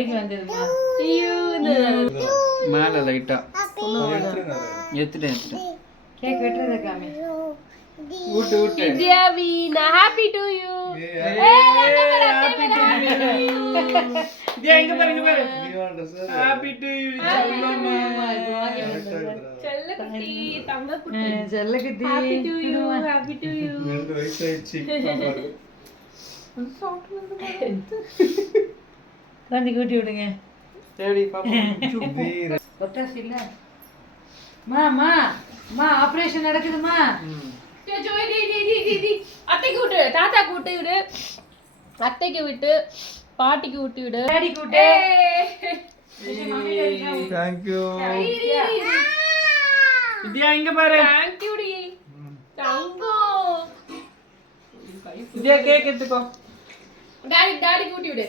வேலைக்கு வந்ததுமா மேல லைட்டா எடுத்துட்டேன் கேக் வெட்டுறதுக்காமே செல்லுக்குட்டி குழந்தைக்கு கூட்டி விடுங்க மா ஆப்ரேஷன் நடக்குதுமா அத்தைக்கு விட்டு தாத்தா கூட்டு விடு அத்தைக்கு விட்டு பாட்டிக்கு விட்டு விடு டாடி கூட்டு தேங்க் இங்க பாரு தேங்க் யூ டி எடுத்துக்கோ டாடி டாடி கூட்டி விடு